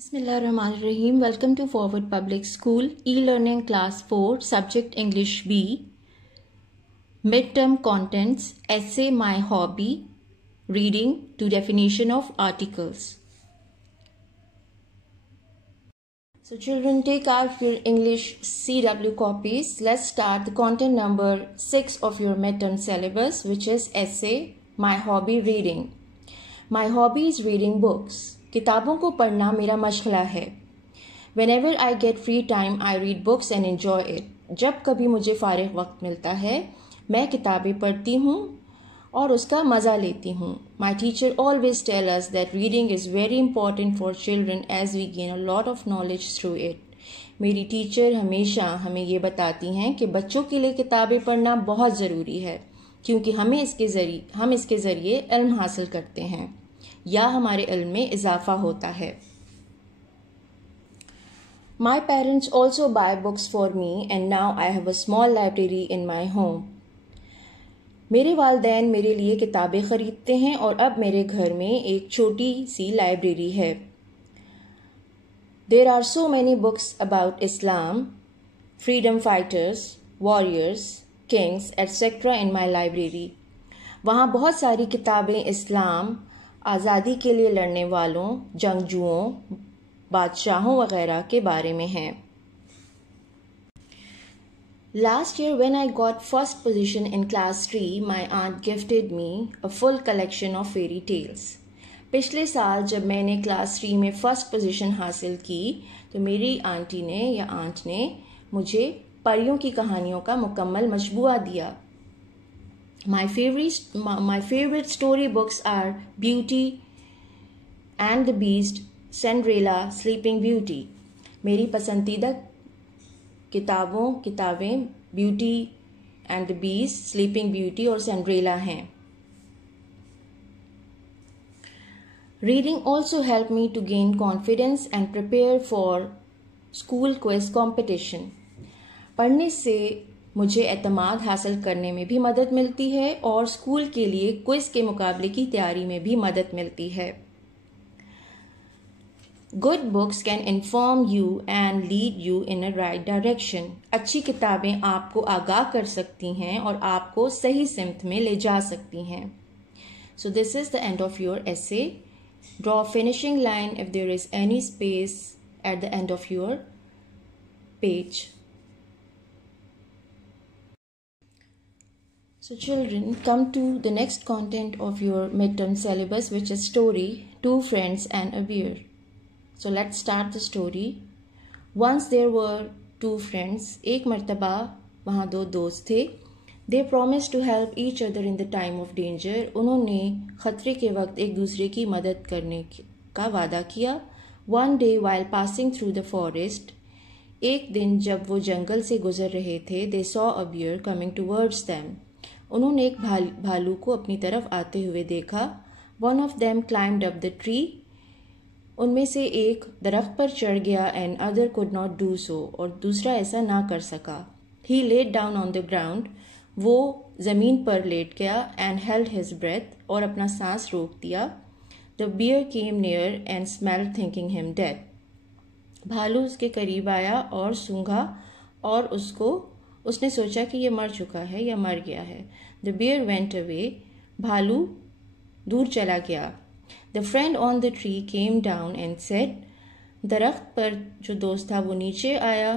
Bismillahirrahmanirrahim. Welcome to Forward Public School E-Learning Class 4 Subject English B Midterm Contents Essay My Hobby Reading to Definition of Articles. So children, take out your English CW copies. Let's start the content number 6 of your midterm syllabus, which is Essay My Hobby Reading. My hobby is reading books. किताबों को पढ़ना मेरा मशगला है. Whenever I get free time, I read books and enjoy it. जब कभी मुझे फारिग वक्त मिलता है मैं किताबें पढ़ती हूँ और उसका मज़ा लेती हूँ. My teacher always tell us that reading is very important for children as we gain a lot of knowledge through it. मेरी टीचर हमेशा हमें ये बताती हैं कि बच्चों के लिए किताबें पढ़ना बहुत ज़रूरी है क्योंकि हम इसके ज़रिए इल्म हासिल करते हैं या हमारे इल्म में इजाफा होता है. My parents also buy books for me and now I have a small library in my home. मेरे वालिदैन मेरे लिए किताबें ख़रीदते हैं और अब मेरे घर में एक छोटी सी लाइब्रेरी है. There are so many books about Islam, freedom fighters, warriors, kings, etc. in my library. वहाँ बहुत सारी किताबें इस्लाम, आज़ादी के लिए लड़ने वालों, जंगजुओं, बादशाहों वगैरह के बारे में हैं. Last year when I got first position in class 3, my aunt gifted me a full collection of fairy tales. पिछले साल जब मैंने क्लास 3 में फर्स्ट पोजीशन हासिल की तो मेरी आंटी ने मुझे परियों की कहानियों का मुकम्मल मजबूआ दिया. My favorite story books are Beauty and the Beast, Cinderella, Sleeping Beauty. मेरी पसंदीदा किताबें Beauty and the Beast, Sleeping Beauty और Cinderella हैं. Reading also helped me to gain confidence and prepare for school quiz competition. पढ़ने से मुझे एतमाद हासिल करने में भी मदद मिलती है और स्कूल के लिए क्विज के मुकाबले की तैयारी में भी मदद मिलती है. Good books can inform you and lead you in a right direction. अच्छी किताबें आपको आगाह कर सकती हैं और आपको सही सिमत में ले जा सकती हैं. So this is the end of your essay. Draw a finishing line if there is any space at the end of your page. So children, come to the next content of your midterm syllabus, which is story, Two Friends and a Bear. So let's start the story. Once there were two friends. एक मर्तबा वहाँ दो दोस्त थे. They promised to help each other in the time of danger. उन्होंने खतरे के वक्त एक दूसरे की मदद करने का वादा किया. One day while passing through the forest, एक दिन जब वो जंगल से गुजर रहे थे, they saw a bear coming towards them. उन्होंने एक भालू को अपनी तरफ आते हुए देखा. One of them climbed up the tree. उनमें से एक दरख्त पर चढ़ गया and other could not do so. और दूसरा ऐसा ना कर सका. He laid down on the ground. वो ज़मीन पर लेट गया and held his breath. और अपना सांस रोक दिया. The bear came near and smelled thinking him dead. भालू उसके करीब आया और सूंघा और उसने सोचा कि यह मर चुका है या मर गया है. The bear went away. भालू दूर चला गया. The friend on the tree came down and said. दरख्त पर जो दोस्त था वो नीचे आया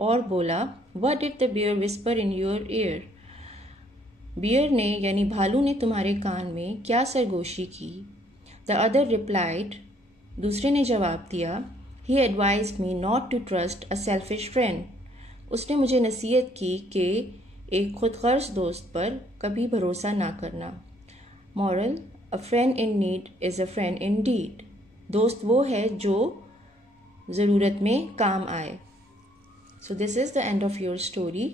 और बोला, What did the bear whisper in your ear? Bear ने यानी भालू ने तुम्हारे कान में क्या सरगोशी की? The other replied. दूसरे ने जवाब दिया, He advised me not to trust a selfish friend. उसने मुझे नसीहत की कि एक खुदगर्ज दोस्त पर कभी भरोसा ना करना. Moral: A friend in need is a friend indeed. दोस्त वो है जो ज़रूरत में काम आए. So this is the end of your story.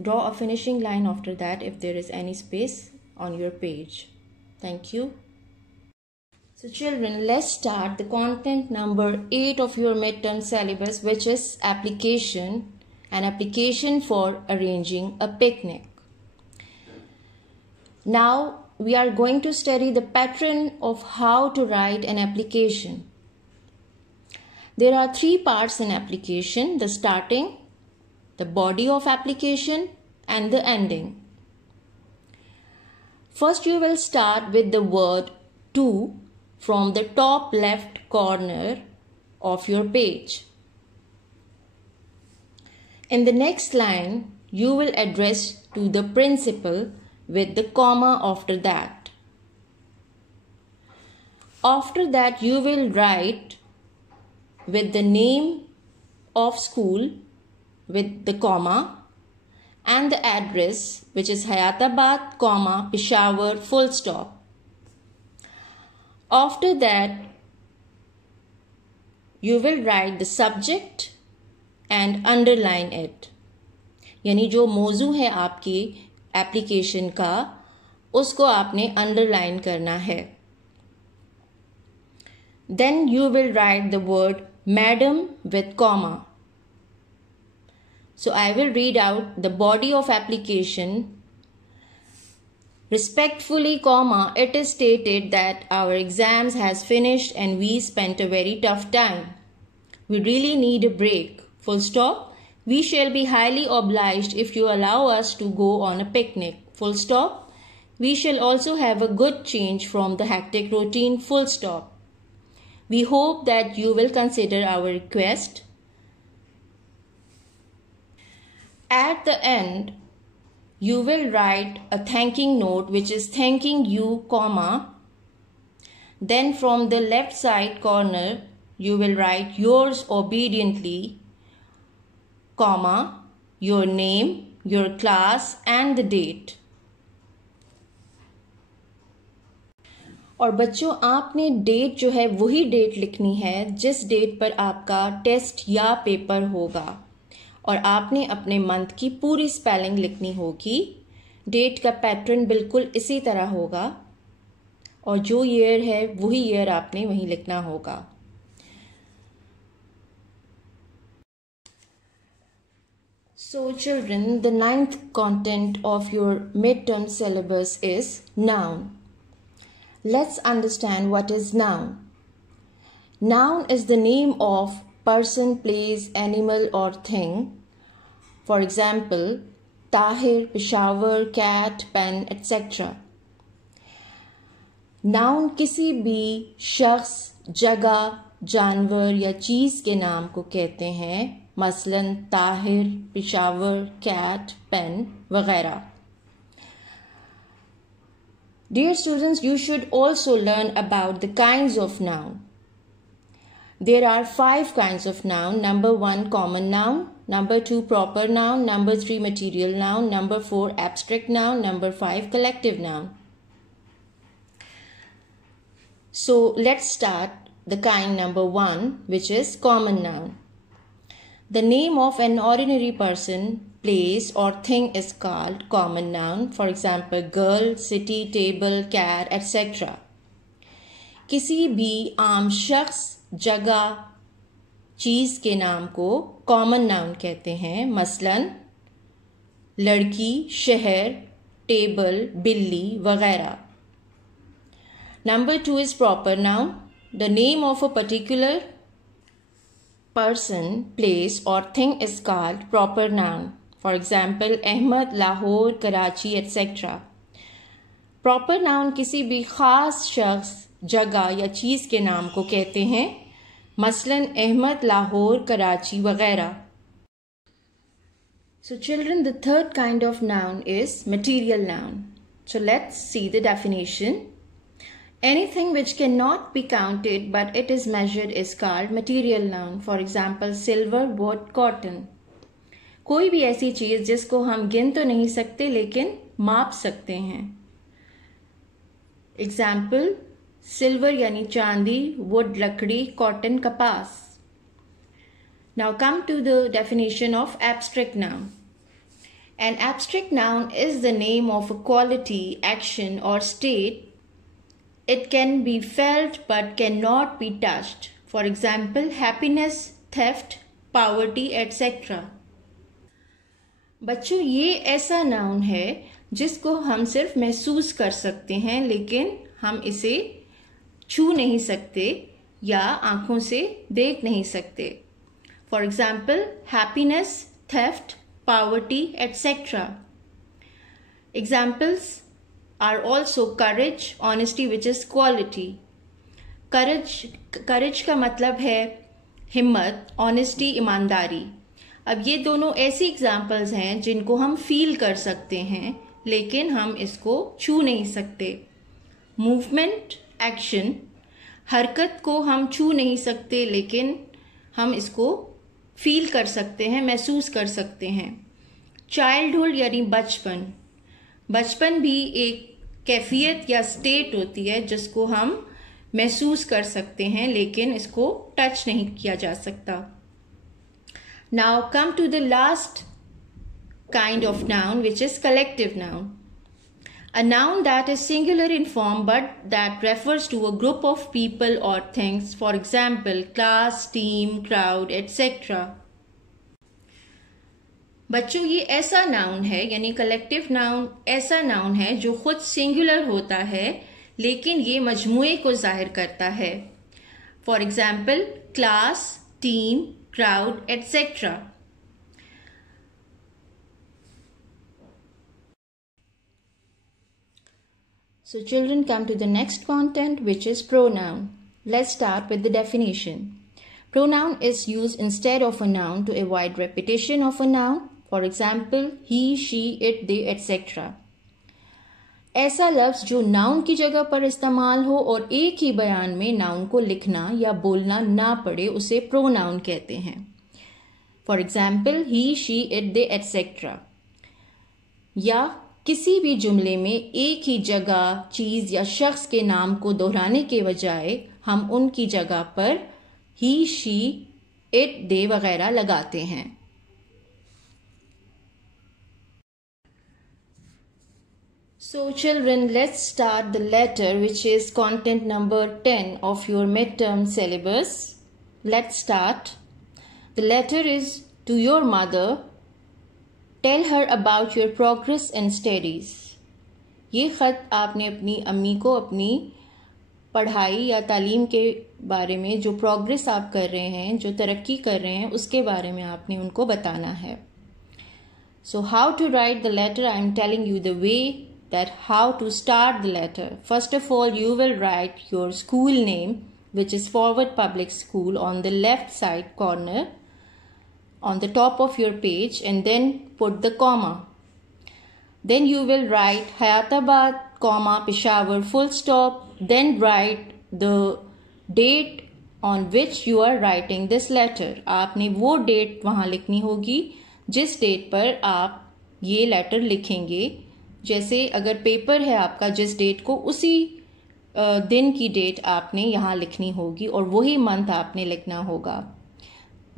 Draw a finishing line after that if there is any space on your page. Thank you. So children, let's start the content number 8 of your midterm syllabus, which is an application for arranging a picnic. Now we are going to study the pattern of how to write an application. There are three parts in application: the starting, the body of application, and the ending. First, you will start with the word to from the top left corner of your page. In the next line, you will address to the principal with the comma after that. After that, you will write with the name of school with the comma and the address, which is Hayatabad, Peshawar, full stop. After that, you will write the subject and underline it. यानी जो मौजू है आपके application का, उसको आपने underline करना है. Then you will write the word madam with comma. So I will read out the body of application. Respectfully, comma, it is stated that our exams has finished and we spent a very tough time. We really need a break. Full stop. We shall be highly obliged if you allow us to go on a picnic. Full stop. We shall also have a good change from the hectic routine. Full stop. We hope that you will consider our request. At the end, you will write a thanking note, which is thanking you, comma. Then from the left side corner, you will write yours obediently, comma, your name, your class and the date. और बच्चों, आपने date जो है वही date लिखनी है जिस date पर आपका टेस्ट या पेपर होगा, और आपने अपने मंथ की पूरी स्पेलिंग लिखनी होगी. डेट का पैटर्न बिल्कुल इसी तरह होगा और जो ईयर है वही ईयर आपने वहीं लिखना होगा. So children, the 9th content of your midterm syllabus is noun. Let's understand what is noun. Noun is the name of person, place, animal or thing. For example, Tahir, Peshawar, cat, pen, etc. Noun किसी भी शख्स, जगह, जानवर या चीज़ के नाम को कहते हैं, मसलन ताहिर, पेशावर, कैट, पेन वगैरह. Dear students, you should also learn about the kinds of noun. There are 5 kinds of noun. Number 1, common noun. Number 2, proper noun. Number 3, material noun. Number 4, abstract noun. Number 5, collective noun. So let's start the kind number 1, which is common noun. The name of an ordinary person, place or thing is called common noun. For example, girl, city, table, cat, etc. किसी भी आम शख्स, जगह, चीज़ के नाम को common noun कहते हैं, मसलन लड़की, शहर, टेबल, बिल्ली वगैरह. Number 2 is proper noun. The name of a particular person, place or thing is called proper noun. For example, Ahmed, Lahore, Karachi, etc. Proper noun किसी भी खास शख्स, जगह या चीज़ के नाम को कहते हैं, मसलन अहमद, लाहौर, कराची वगैरह. So children, the third kind of noun is material noun. So let's see the definition. Anything which cannot be counted but it is measured is called material noun. For example, silver, wood, cotton. कोई भी ऐसी चीज़ जिसको हम गिन तो नहीं सकते लेकिन माप सकते हैं. एग्जाम्पल, सिल्वर यानी चांदी, वुड लकड़ी, कॉटन कपास. Now come to the definition of abstract noun. An abstract noun is the name of a quality, action or state. It can be felt but cannot be touched. For example, happiness, theft, poverty, etc. बच्चों, ये ऐसा noun है जिसको हम सिर्फ महसूस कर सकते हैं लेकिन हम इसे छू नहीं सकते या आंखों से देख नहीं सकते. For example happiness, theft, poverty etcetera. Examples are also courage, honesty which is quality. Courage का मतलब है हिम्मत, honesty ईमानदारी. अब ये दोनों ऐसी एग्जाम्पल्स हैं जिनको हम फील कर सकते हैं लेकिन हम इसको छू नहीं सकते. मूवमेंट, एक्शन, हरकत को हम छू नहीं सकते लेकिन हम इसको फील कर सकते हैं, महसूस कर सकते हैं. चाइल्डहुड यानी बचपन. बचपन भी एक कैफियत या स्टेट होती है जिसको हम महसूस कर सकते हैं लेकिन इसको टच नहीं किया जा सकता. Now come to the last kind of noun which is collective noun. A noun that is singular in form but that refers to a group of people और things. For example class, team, crowd etcetera. बच्चों ये ऐसा noun है यानी collective noun ऐसा noun है जो खुद सिंगुलर होता है लेकिन ये मजमूए को जाहिर करता है. For example class, team, crowd etcetera. So children, come to the next content which is pronoun. Let's start with the definition. Pronoun is used instead of a noun to avoid repetition of a noun. For example, he, she, it, they, etc. ऐसा लफ्ज जो noun की जगह पर इस्तेमाल हो और एक ही बयान में नाउन को लिखना या बोलना ना पड़े उसे प्रोनाउन कहते हैं. For example he, she, it, they, etc. या किसी भी जुमले में एक ही जगह, चीज या शख्स के नाम को दोहराने के बजाय हम उनकी जगह पर he, she, it, they वगैरह लगाते हैं. So children, let's start the letter which is content number 10 of your midterm syllabus. Let's start. The letter is to your mother. Tell her about your progress and studies. ये ख़त आपने अपनी अम्मी को अपनी पढ़ाई या तालीम के बारे में जो प्रोग्रेस आप कर रहे हैं, जो तरक्की कर रहे हैं, उसके बारे में आपने उनको बताना है. So how to write the letter? I am telling you the way that how to start the letter. First of all, you will write your school name, which is Forward Public School, on the left side corner on the top of your page, and then put the comma. Then you will write Hayatabad, comma, Peshawar, full stop. Then write the date on which you are writing this letter. आपने वो date वहाँ लिखनी होगी जिस date पर आप ये letter लिखेंगे. जैसे अगर पेपर है आपका जिस डेट को, उसी दिन की डेट आपने यहाँ लिखनी होगी और वही मंथ आपने लिखना होगा.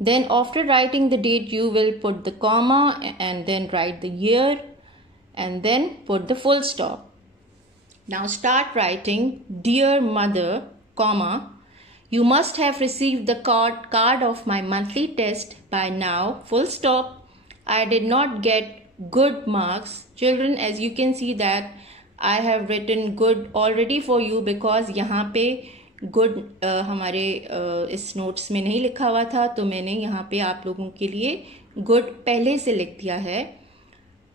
Then after writing the date you will put the comma and then write the year and then put the full stop. Now start writing dear mother, comma, you must have received the card of my monthly test by now, full stop. I did not get good marks. Children, as you can see that I have written good already for you because यहाँ पे good हमारे इस notes में नहीं लिखा हुआ था, तो मैंने यहाँ पे आप लोगों के लिए good पहले से लिख दिया है.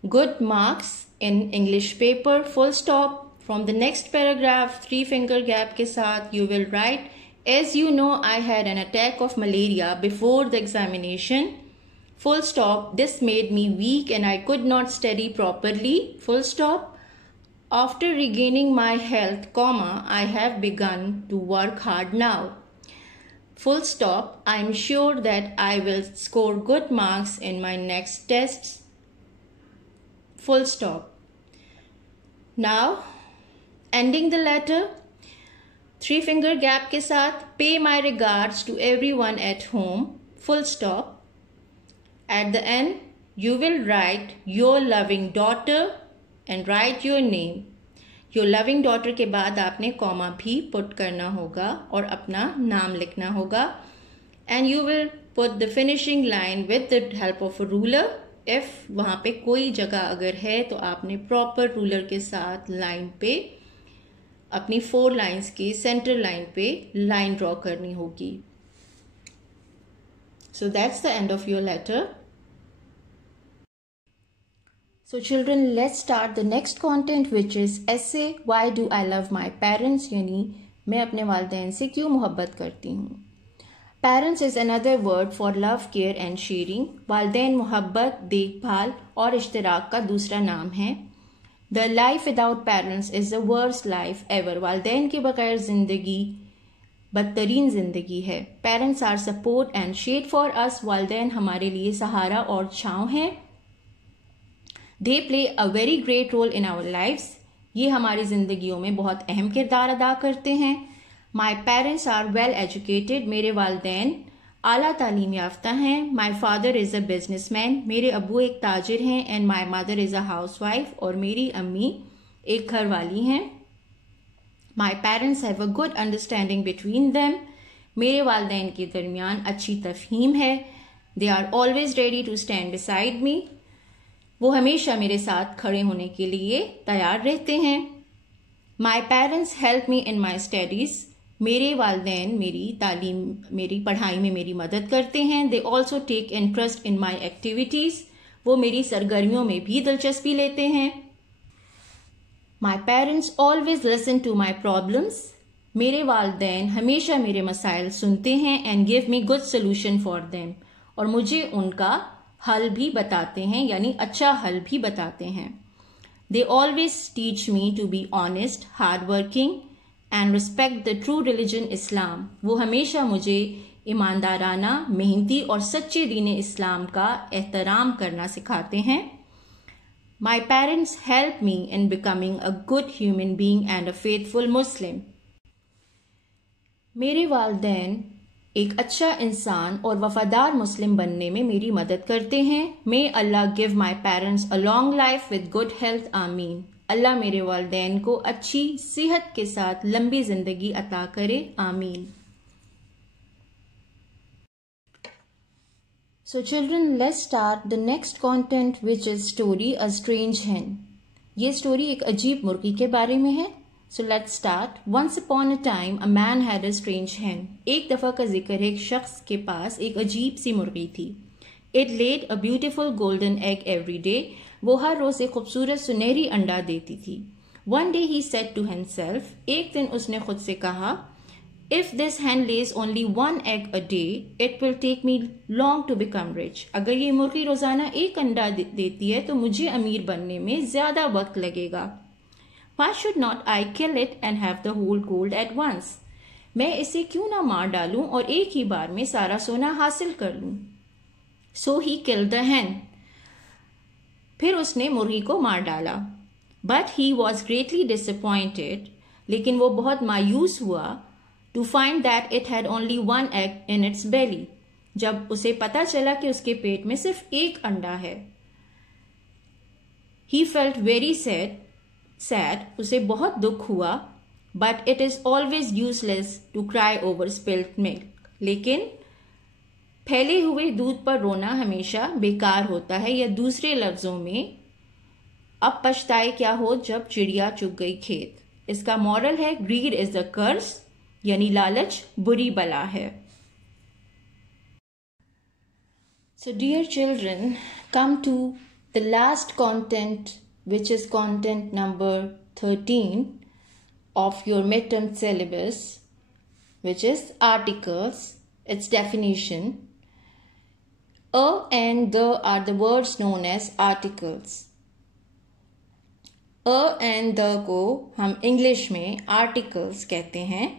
Good marks in English paper, full stop. From the next paragraph, 3 finger gap के साथ you will write, as you know I had an attack of malaria before the examination. Full stop. This made me weak and I could not study properly. Full stop. After regaining my health, comma, I have begun to work hard now. Full stop. I am sure that I will score good marks in my next tests. Full stop. Now, ending the letter, 3 finger gap के साथ, pay my regards to everyone at home. Full stop. At the end, you will write your loving daughter and write your name. Your loving daughter के बाद आपने comma भी put करना होगा और अपना नाम लिखना होगा. And you will put the finishing line with the help of a ruler. If वहाँ पे कोई जगह अगर है तो आपने प्रॉपर रूलर के साथ लाइन पे अपनी 4 लाइन्स की सेंटर लाइन पे लाइन ड्रॉ करनी होगी. So that's the end of your letter. So children, let's start the next content, which is essay Why do I love my parents? यानी मैं अपने वालिदैन से क्यों मोहब्बत करती हूँ. Parents is another word for love, care and sharing. वालिदैन मोहब्बत, देखभाल और इश्तिराक का दूसरा नाम है. The life without parents is the worst life ever. वालिदैन के बगैर जिंदगी बदतरीन जिंदगी है. Parents are support and shade for us. वालिदैन हमारे लिए सहारा और छांव हैं. They play a very great role in our lives. ये हमारी जिंदगियों में बहुत अहम किरदार अदा करते हैं. My parents are well educated. मेरे वालिदैन आला तालीम याफ्ता हैं. My father is a businessman. मेरे अब्बू एक ताजिर हैं. And my mother is a housewife. और मेरी अम्मी एक घर वाली हैं. My parents have a good understanding between them. मेरे वालिदैन के दरमियान अच्छी तफहीम है. They are always ready to stand beside me. वो हमेशा मेरे साथ खड़े होने के लिए तैयार रहते हैं. My parents help me in my studies. मेरे वालिदैन मेरी पढ़ाई में मेरी मदद करते हैं. They also take interest in my activities. वो मेरी सरगर्मियों में भी दिलचस्पी लेते हैं. My parents always listen to my problems. मेरे वालिदैन हमेशा मेरे मसाइल सुनते हैं. And give me good solution for them. और मुझे उनका हल भी बताते हैं, यानी अच्छा हल भी बताते हैं. They always teach me to be honest, hardworking and respect the true religion Islam. वो हमेशा मुझे ईमानदाराना, मेहनती और सच्चे दीन इस्लाम का एहतराम करना सिखाते हैं. My parents help me in becoming a good human being and a faithful Muslim. मेरे वालिदैन एक अच्छा इंसान और वफादार मुस्लिम बनने में मेरी मदद करते हैं. May Allah give my parents a long life with good health. आमीन. अल्लाह मेरे वालिदैन को अच्छी सेहत के साथ लंबी जिंदगी अता करे. आमीन. So children, let's start the next content, which is story A Strange Hen. ये स्टोरी एक अजीब मुर्गी के बारे में है. So let's start. Once upon a time, a man had a strange hen. एक दफा का जिक्र है, एक शख्स के पास एक अजीब सी मुर्गी थी. It laid a beautiful golden egg every day. वो हर रोज एक खूबसूरत सुनहरी अंडा देती थी. One day he said to himself. एक दिन उसने खुद से कहा, If this hen lays only one egg a day, it will take me long to become rich. अगर ये मुर्गी रोजाना एक अंडा देती है तो मुझे अमीर बनने में ज्यादा वक्त लगेगा. Why should not I kill it and have the whole gold at once? मैं इसे क्यों ना मार डालूं और एक ही बार में सारा सोना हासिल कर लूं. So he killed the hen. फिर उसने मुर्गी को मार डाला. But he was greatly disappointed. लेकिन वो बहुत मायूस हुआ to find that it had only one egg in its belly. जब उसे पता चला कि उसके पेट में सिर्फ एक अंडा है. He felt very sad. उसे बहुत दुख हुआ. But it is always useless to cry over spilt milk. लेकिन फैले हुए दूध पर रोना हमेशा बेकार होता है, या दूसरे लफ्जों में अब पछताए क्या हो जब चिड़िया चुग गई खेत. इसका मॉरल है ग्रीड इज द कर्स, यानी लालच बुरी बला है. So dear children, come to the last content, which is content number 13 of your midterm syllabus, which is articles, its definition. A and the are the words known as articles. A and the को हम English में articles कहते हैं.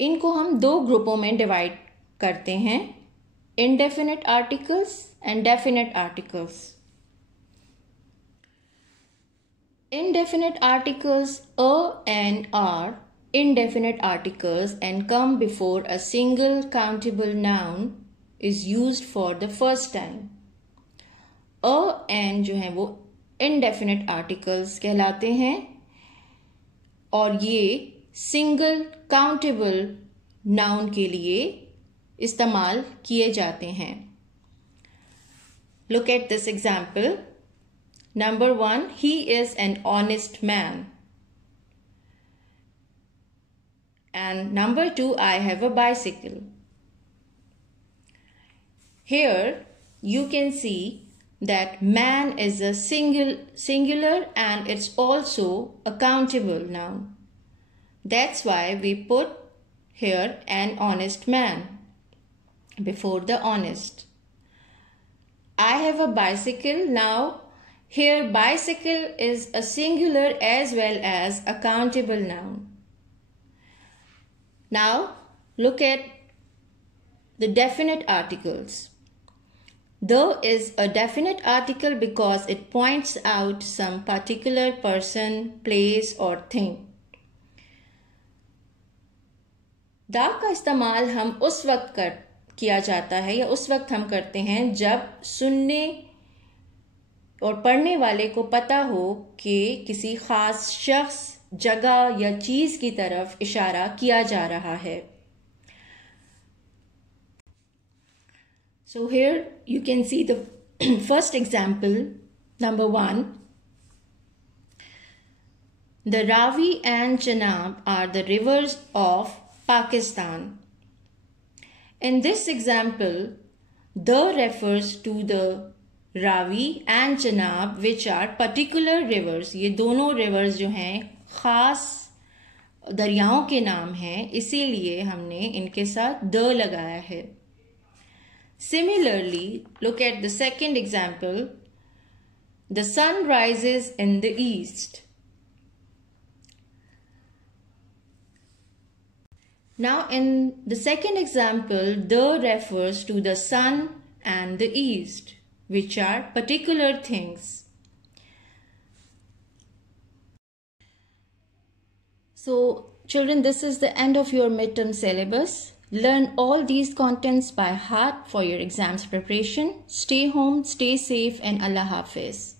इनको हम दो ग्रुपों में divide करते हैं, indefinite articles and definite articles. Indefinite articles a and are indefinite articles and come before a single countable noun is used for the first time. A and जो है वो indefinite articles कहलाते हैं और ये single countable noun के लिए इस्तेमाल किए जाते हैं. Look at this example. Number 1, he is an honest man. And number 2, I have a bicycle. Here you can see that man is a singular and it's also a countable noun. That's why we put here an honest man before the honest. I have a bicycle. Now here bicycle is a singular as well as a countable noun. Now look at the definite articles. The is a definite article because it points out some particular person, place or thing. दा का इस्तेमाल हम उस वक्त किया जाता है या उस वक्त हम करते हैं जब सुनने और पढ़ने वाले को पता हो कि किसी खास शख्स, जगह या चीज की तरफ इशारा किया जा रहा है. So here you can see the first example, number 1. The Ravi and Chenab are the rivers of Pakistan. In this example, the refers to the Ravi and Chenab which are particular rivers. ये दोनों rivers जो हैं खास दरियाओं के नाम हैं, इसीलिए हमने इनके साथ द लगाया है. Similarly, look at the second example. The sun rises in the east. Now in the second example, the refers to the sun and the east, which are particular things. So children, this is the end of your midterm syllabus. Learn all these contents by heart for your exams preparation. Stay home, stay safe, and Allah Hafiz.